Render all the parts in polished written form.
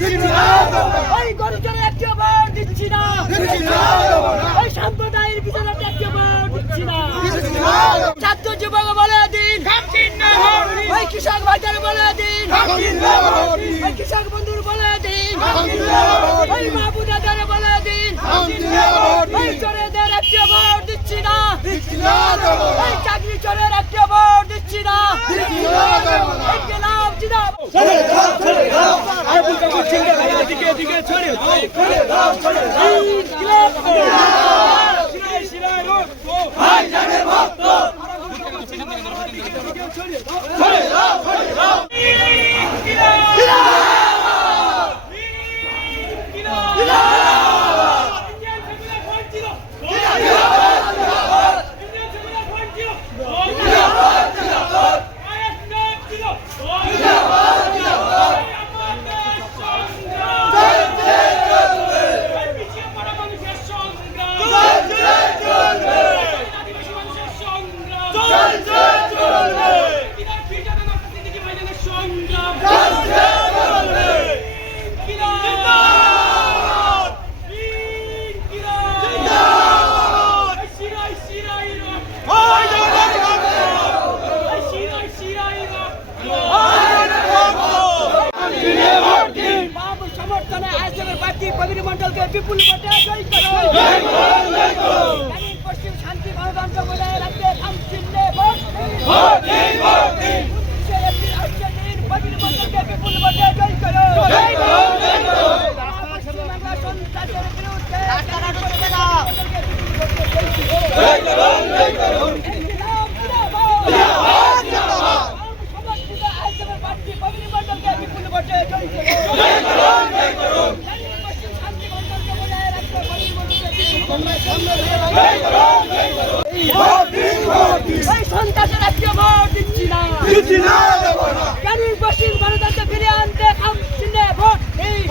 ওই গরিবের একটি ভোট দিচ্ছি না, ওই সম্প্রদায়ের বিচারে একটি ভোট দিচ্ছি না। ছাত্র যুবক বলে দিন, ওই কৃষক ভাইদের বলে দিন, ওই কৃষক বন্ধুর বলে দিন, ওই মা বোনেদের বলে দিন, ওই চোরেদের একটি ভোট দিচ্ছি না, ওই চাকরি চোরের একটি ভোট দিচ্ছি না। ইনকিলাব জিন্দাবাদ। মন্ডলকে বিপুল ভোটে জয় করো। পশ্চিম শান্তি গণতন্ত্র বজায় রাখতে চিহ্নে ভোট দিন। মন্ডলকে বিপুল ভোটে জয় করো। পশ্চিমবাংলা সন্ত্রাসের বিরুদ্ধে বিপুল ভোটে জয় করো। সন্ত্রাসের একটি ভোট দিচ্ছি না, কারণ পশ্চিম গণতন্ত্র ফিরিয়ে আনতে খাম চিহ্নে ভোট দিন।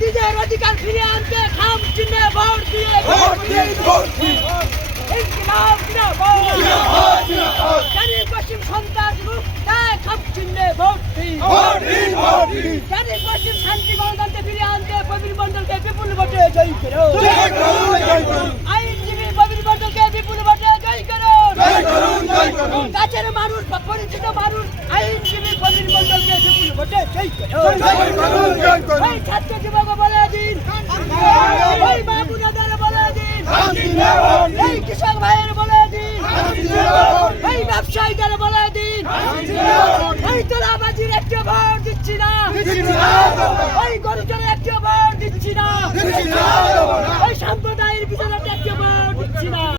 নিজের অধিকার ফিরিয়ে আনতে খাম চিহ্নে ভোট দিয়ে ইনকিলাব জিন্দাবাদ। কারণ পশ্চিম সন্ত্রাস মুক্ত খাম চিহ্নে ভোট দিন। কারণ পশ্চিম শান্তি গণতন্ত্র ফিরিয়ে আনতে প্রবীর মন্ডলকে বিপুল ভোটে জয় করো। আইনজীবী প্রবীর মন্ডলকে বিপুল ভোটে জয় করো। কাছের মানুষ বা পরিচিত মানুষ আইনজীবী প্রবীর মন্ডলকে বিপুল ভোটে জয় করো। ওই ছাত্র যুবক বলে দিন, ওই মা বোনেদের বলে দিন, এই কৃষক ভাইয়ের বলে দিন, এই ব্যবসায়ীদের বলে দিন, এই তোলাবাজির একটি ভোট দিচ্ছি না, ওই গরিবের একটি ভোট দিচ্ছি না, ওই সম্প্রদায়ের বিচারে